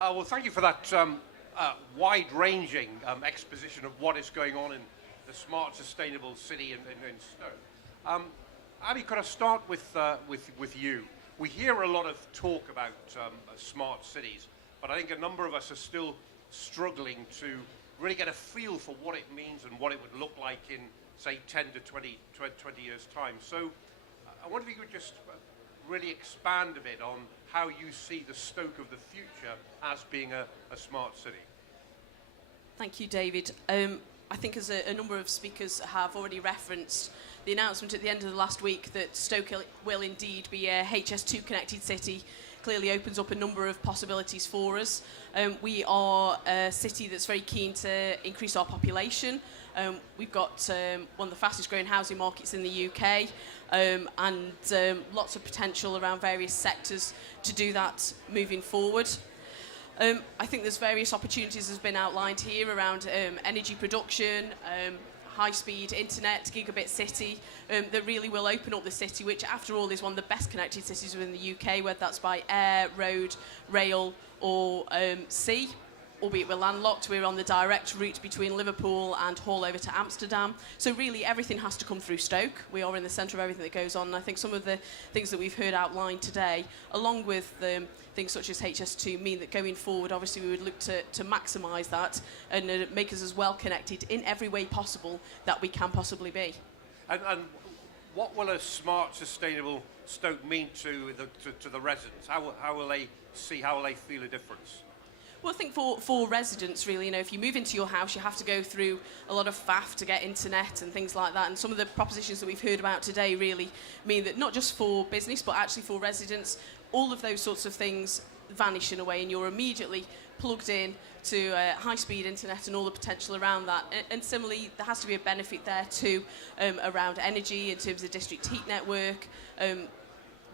Well, thank you for that wide-ranging exposition of what is going on in the smart, sustainable city in Stoke. Abby, could I start with you? We hear a lot of talk about smart cities, but I think a number of us are still struggling to really get a feel for what it means and what it would look like in, say, 10 to 20 years' time. So I wonder if you could just really expand a bit on how you see the Stoke of the future as being a smart city. Thank you, David. I think as a number of speakers have already referenced, the announcement at the end of the last week that Stoke will indeed be a HS2 connected city clearly opens up a number of possibilities for us. We are a city that's very keen to increase our population. We've got one of the fastest growing housing markets in the UK, and lots of potential around various sectors to do that moving forward. I think there's various opportunities has been outlined here around energy production, high-speed internet, gigabit city, that really will open up the city, which after all is one of the best connected cities within the UK, whether that's by air, road, rail or sea. Albeit we're landlocked, we're on the direct route between Liverpool and Hull over to Amsterdam. So really everything has to come through Stoke. We are in the centre of everything that goes on. And I think some of the things that we've heard outlined today, along with things such as HS2, mean that going forward, obviously we would look to maximise that and make us as well connected in every way possible that we can possibly be. And what will a smart, sustainable Stoke mean to the residents? How will they see, how will they feel a difference? Well, I think for residents, really, if you move into your house, you have to go through a lot of faff to get internet and things like that. And some of the propositions that we've heard about today really mean that not just for business, but actually for residents, all of those sorts of things vanish in a way, and you're immediately plugged in to high-speed internet and all the potential around that. And similarly, there has to be a benefit there too around energy in terms of district heat network.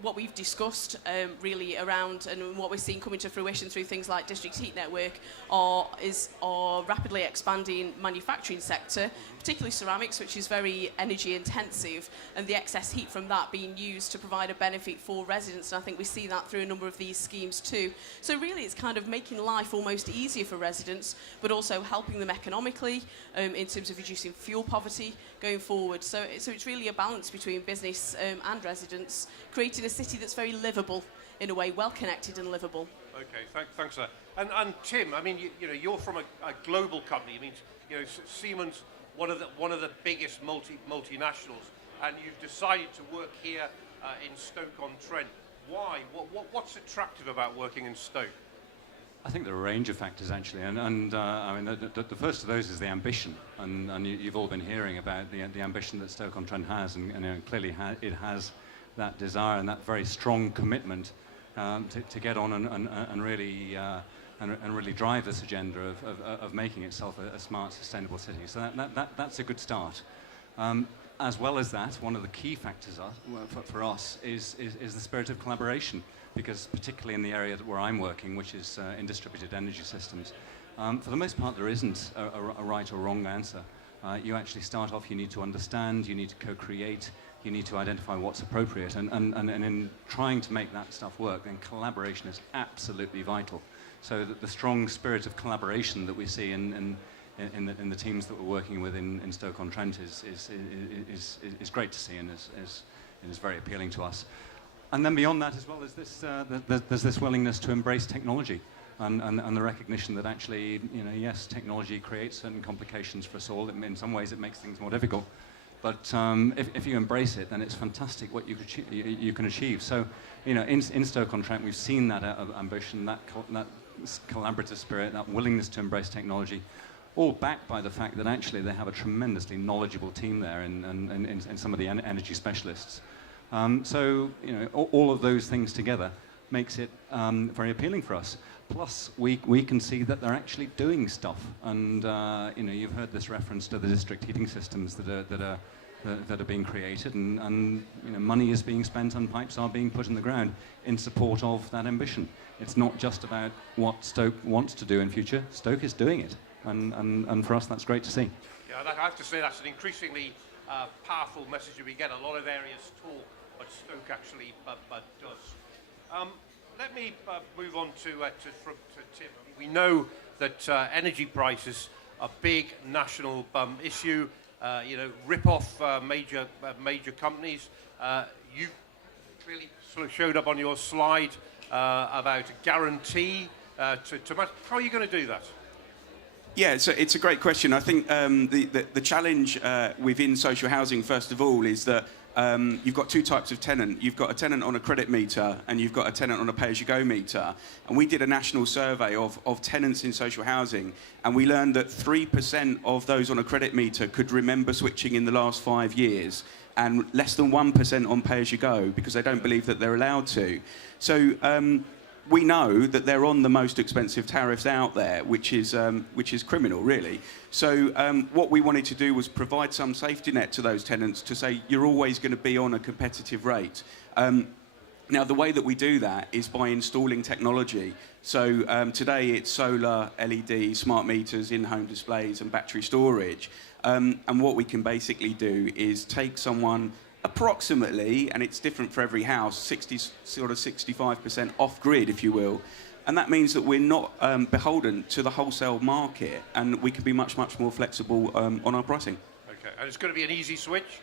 What we've discussed really around and what we're seeing coming to fruition through things like district heat network is our rapidly expanding manufacturing sector, particularly ceramics, which is very energy intensive, and the excess heat from that being used to provide a benefit for residents. And I think we see that through a number of these schemes too. So really it's kind of making life almost easier for residents, but also helping them economically in terms of reducing fuel poverty going forward. So it's really a balance between business and residents, creating a city that's very livable in a way, well connected and livable. Okay, thanks for that. And Tim, I mean, you're from a global company. I mean, Siemens, one of the biggest multinationals, and you've decided to work here in Stoke-on-Trent. Why? What's attractive about working in Stoke? I think there are a range of factors actually, and I mean the first of those is the ambition, and you've all been hearing about the ambition that Stoke-on-Trent has, and clearly it has that desire and that very strong commitment to get on and really drive this agenda of making itself a smart, sustainable city. So that's a good start. As well as that, one of the key factors for us is the spirit of collaboration, because particularly in the area where I'm working, which is in distributed energy systems, for the most part there isn't a right or wrong answer. You actually start off, you need to understand, you need to co-create, you need to identify what's appropriate, and in trying to make that stuff work, then collaboration is absolutely vital. So that the strong spirit of collaboration that we see in the teams that we're working with in Stoke-on-Trent is great to see, and is very appealing to us. And then beyond that as well is this, there's this willingness to embrace technology, and the recognition that actually, yes, technology creates certain complications for us all. In some ways it makes things more difficult. But if you embrace it, then it's fantastic what you can achieve. So, in Stoke-on-Trent, we've seen that ambition, that collaborative spirit, that willingness to embrace technology, all backed by the fact that actually they have a tremendously knowledgeable team there and some of the energy specialists. So, all of those things together makes it very appealing for us. Plus, we can see that they're actually doing stuff, and you've heard this reference to the district heating systems that are being created, and money is being spent and pipes are being put in the ground in support of that ambition. It's not just about what Stoke wants to do in future. Stoke is doing it, and for us that's great to see. Yeah, I have to say that's an increasingly powerful message that we get. A lot of areas talk, but Stoke actually does. let me move on to Tim. We know that energy prices are a big national issue. Rip off major companies. You really sort of showed up on your slide about a guarantee to match. How are you going to do that? Yeah, it's a great question. I think the challenge within social housing, first of all, is that you've got two types of tenant. You've got a tenant on a credit meter and you've got a tenant on a pay-as-you-go meter. And we did a national survey of tenants in social housing, and we learned that 3% of those on a credit meter could remember switching in the last 5 years, and less than 1% on pay-as-you-go because they don't believe that they're allowed to. So we know that they're on the most expensive tariffs out there, which is criminal, really. So what we wanted to do was provide some safety net to those tenants to say you're always going to be on a competitive rate. Now, the way that we do that is by installing technology. So today it's solar, LED, smart meters, in-home displays and battery storage. And what we can basically do is take someone approximately, and it's different for every house, 65% off-grid, if you will. And that means that we're not beholden to the wholesale market, and we can be much, much more flexible on our pricing. Okay, and it's going to be an easy switch?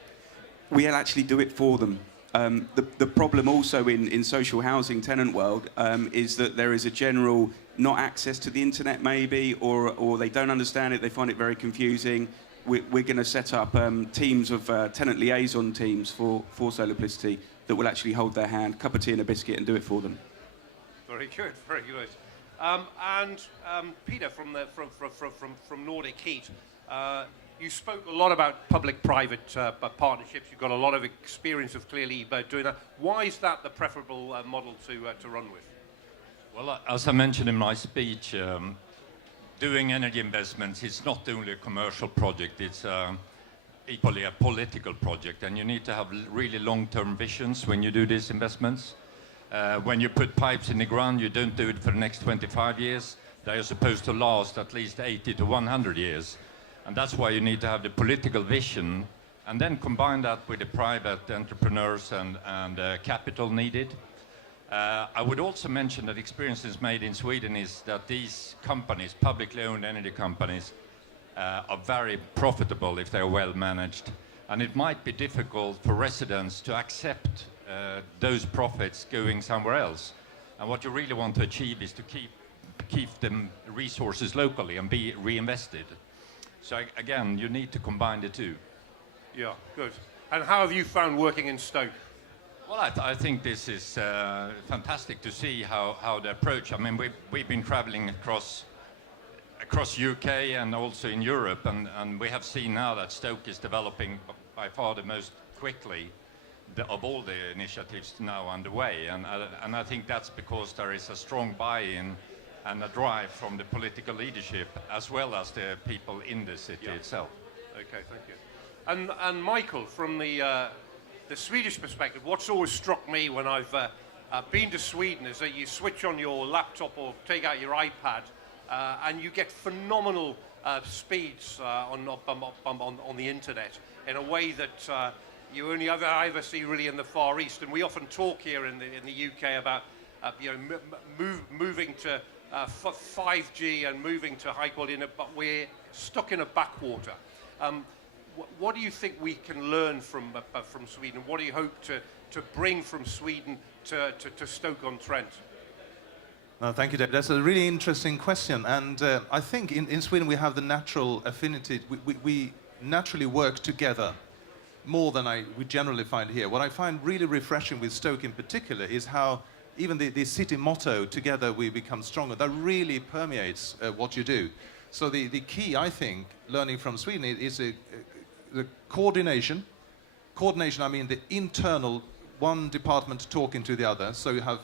We'll actually do it for them. The problem also in social housing tenant world is that there is a general not access to the internet maybe, or they don't understand it, they find it very confusing. We're going to set up teams of tenant liaison teams for Solarplicity that will actually hold their hand, cup of tea and a biscuit, and do it for them. Very good, very good. Peter from Nordic Heat, you spoke a lot about public-private partnerships. You've got a lot of experience of clearly doing that. Why is that the preferable model to run with? Well, as I mentioned in my speech, doing energy investments is not only a commercial project, it's equally a political project, and you need to have really long-term visions when you do these investments. When you put pipes in the ground, you don't do it for the next 25 years. They are supposed to last at least 80 to 100 years. And that's why you need to have the political vision, and then combine that with the private entrepreneurs and capital needed. I would also mention that experiences made in Sweden is that these companies, publicly owned energy companies, are very profitable if they're well managed. And it might be difficult for residents to accept those profits going somewhere else. And what you really want to achieve is to keep them resources locally and be reinvested. So again, you need to combine the two. Yeah, good. And how have you found working in Stoke? Well, I think this is fantastic to see how the approach. I mean, we've been traveling across UK and also in Europe, and we have seen now that Stoke is developing by far the most quickly of all the initiatives now underway. And I think that's because there is a strong buy-in and a drive from the political leadership as well as the people in the city itself. Okay, thank you. And Michael, from the Swedish perspective, what's always struck me when I've been to Sweden is that you switch on your laptop or take out your iPad and you get phenomenal speeds on the internet in a way that you only ever see really in the Far East. And we often talk here in the UK about moving to 5G and moving to high quality, but we're stuck in a backwater. What do you think we can learn from Sweden? What do you hope to bring from Sweden to Stoke-on-Trent? Thank you, David. That's a really interesting question. And I think in Sweden we have the natural affinity. We naturally work together more than we generally find here. What I find really refreshing with Stoke in particular is how even the city motto, together we become stronger, that really permeates what you do. So the key, I think, learning from Sweden is the coordination. Coordination, I mean the internal, one department talking to the other. So you have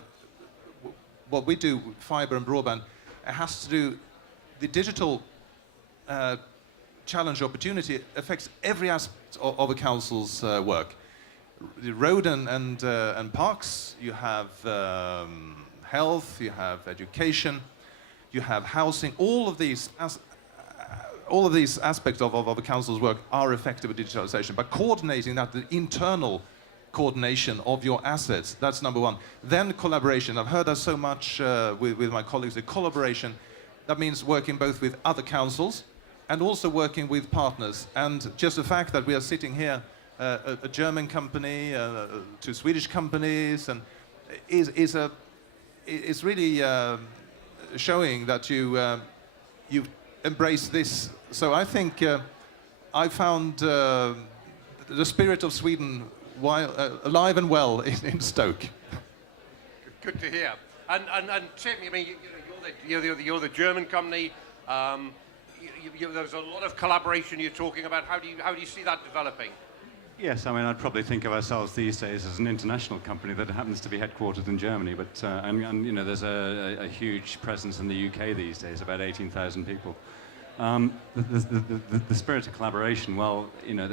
what we do, fiber and broadband, it has to do, the digital challenge opportunity affects every aspect of a council's work. The road and parks, you have health, you have education, you have housing. All of these aspects of a council's work are affected with digitalization. By coordinating that, the internal coordination of your assets. That's number one. Then collaboration. I've heard that so much with my colleagues. The collaboration, that means working both with other councils and also working with partners. And just the fact that we are sitting here, a German company, two Swedish companies, and is really showing that you embrace this. So I think I found the spirit of Sweden alive and well in Stoke. Good to hear. And Tim, I mean, you're the German company. There's a lot of collaboration you're talking about. How do you see that developing? Yes, I mean, I'd probably think of ourselves these days as an international company that happens to be headquartered in Germany, but and you know, there's a huge presence in the UK these days, about 18,000 people. The spirit of collaboration, well, you know,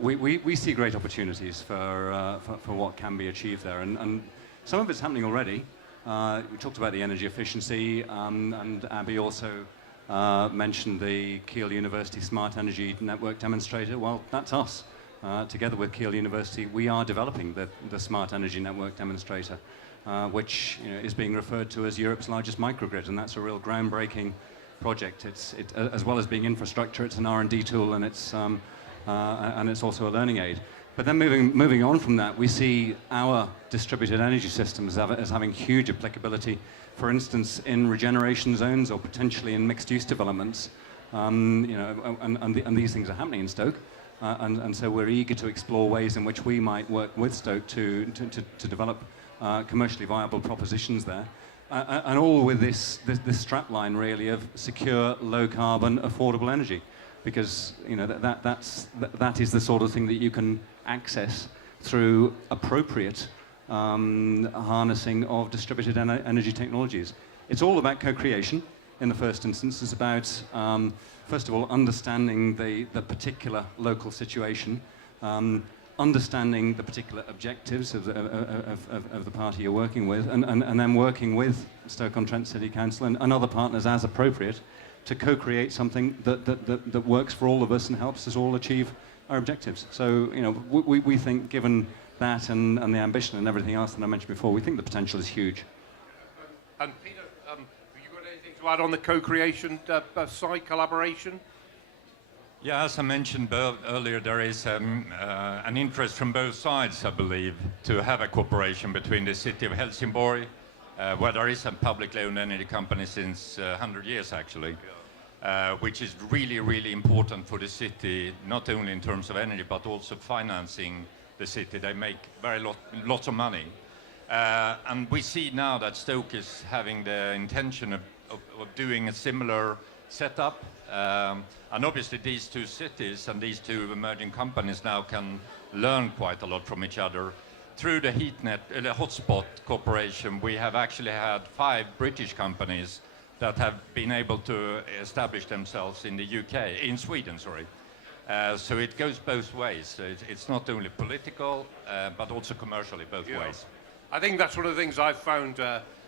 we see great opportunities for what can be achieved there, and some of it's happening already. We talked about the energy efficiency, and Abby also mentioned the Kiel University Smart Energy Network Demonstrator. Well, that's us. Together with Kiel University, we are developing the Smart Energy Network Demonstrator, which, you know, is being referred to as Europe's largest microgrid, and that's a real groundbreaking project. As well as being infrastructure, it's an R&D tool, and it's also a learning aid. But then moving on from that, we see our distributed energy systems as having huge applicability, for instance, in regeneration zones or potentially in mixed-use developments. You know, and these things are happening in Stoke, and so we're eager to explore ways in which we might work with Stoke to develop commercially viable propositions there, and all with this strapline really of secure, low-carbon, affordable energy, because you know that is the sort of thing that you can access through appropriate harnessing of distributed energy technologies. It's all about co-creation in the first instance. It's about, first of all, understanding the particular local situation, understanding the particular objectives of the party you're working with, and then working with Stoke-on-Trent City Council and other partners as appropriate to co-create something that works for all of us and helps us all achieve our objectives. So, you know, we think, given that and the ambition and everything else that I mentioned before, we think the potential is huge. And Peter, have you got anything to add on the co-creation side, collaboration? Yeah, as I mentioned earlier, there is an interest from both sides, I believe, to have a cooperation between the city of Helsingborg, where there is a publicly owned energy company since 100 years, actually, which is really, really important for the city, not only in terms of energy, but also financing the city. They make lots of money. And we see now that Stoke is having the intention of doing a similar setup. And obviously these two cities and these two emerging companies now can learn quite a lot from each other. Through the the Hotspot Corporation, we have actually had 5 British companies that have been able to establish themselves in the UK, in Sweden, sorry. So it goes both ways. So it's not only political, but also commercially, both ways. I think that's one of the things I've found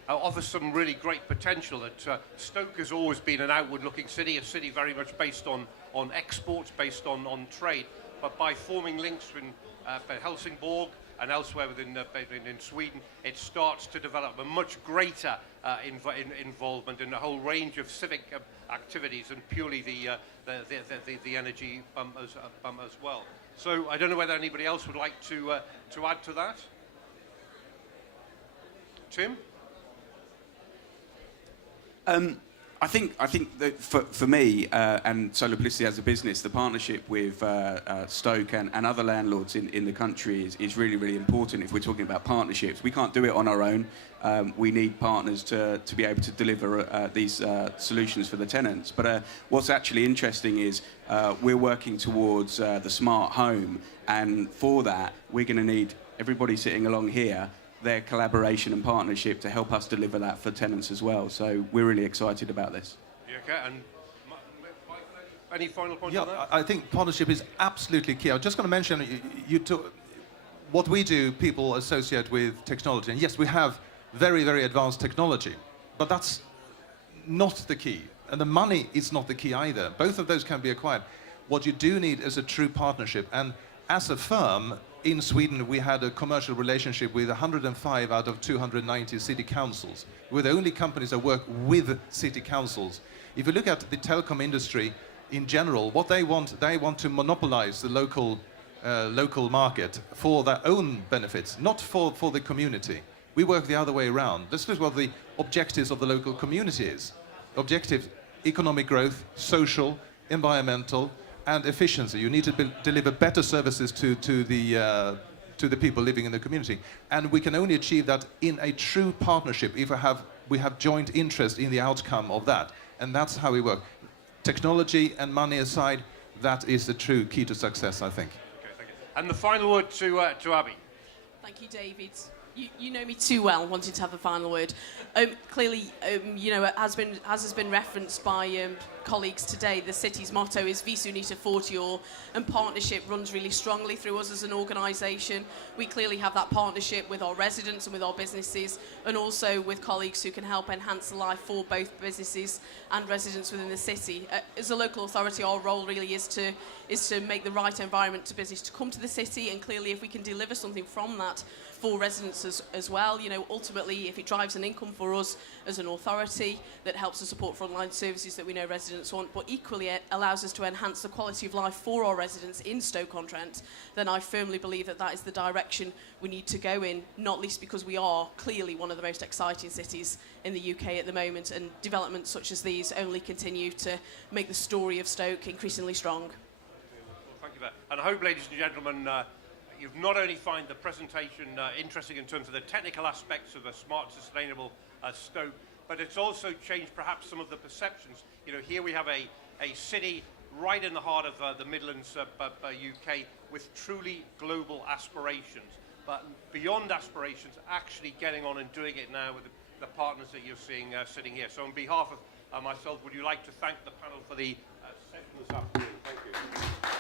offers some really great potential. That Stoke has always been an outward-looking city, a city very much based on exports, based on trade. But by forming links in Helsingborg and elsewhere in Sweden, it starts to develop a much greater involvement in a whole range of civic activities and purely the energy as well. So I don't know whether anybody else would like to add to that. Tim? I think that for me and Solar Publicity as a business, the partnership with Stoke and other landlords in the country is really, really important. If we're talking about partnerships, we can't do it on our own. We need partners to be able to deliver these solutions for the tenants. But what's actually interesting is we're working towards the smart home, and for that we're going to need everybody sitting along here, their collaboration and partnership to help us deliver that for tenants as well. So we're really excited about this. Okay, and any final points on that? Yeah, I think partnership is absolutely key. I was just going to mention, what we do, people associate with technology. And yes, we have very, very advanced technology, but that's not the key. And the money is not the key either. Both of those can be acquired. What you do need is a true partnership. And as a firm, in Sweden, we had a commercial relationship with 105 out of 290 city councils. We're the only companies that work with city councils. If you look at the telecom industry in general, what they want to monopolize the local market for their own benefits, not for the community. We work the other way around. This is what the objectives of the local community is. Objectives: economic growth, social, environmental, and efficiency. You need to deliver better services to the people living in the community. And we can only achieve that in a true partnership if we have joint interest in the outcome of that. And that's how we work. Technology and money aside, that is the true key to success, I think. Okay, thank you. And the final word to Abby. Thank you, David. You know me too well, wanting to have the final word. Clearly, you know, as has been referenced by colleagues today, the city's motto is Vis Unita Fortior, and partnership runs really strongly through us as an organisation. We clearly have that partnership with our residents and with our businesses, and also with colleagues who can help enhance the life for both businesses and residents within the city. As a local authority, our role really is to make the right environment to business to come to the city, and clearly if we can deliver something from that for residents as well, you know, ultimately if it drives an income for us as an authority that helps to support frontline services that we know residents want, but equally it allows us to enhance the quality of life for our residents in Stoke-on-Trent, then I firmly believe that that is the direction we need to go in, not least because we are clearly one of the most exciting cities in the UK at the moment, and developments such as these only continue to make the story of Stoke increasingly strong. Well, thank you for that. And I hope, ladies and gentlemen, you've not only find the presentation interesting in terms of the technical aspects of a smart, sustainable Stoke, but it's also changed perhaps some of the perceptions. You know, here we have a city right in the heart of the Midlands UK with truly global aspirations, but beyond aspirations, actually getting on and doing it now with the partners that you're seeing sitting here. So on behalf of myself, would you like to thank the panel for the session this afternoon? Thank you.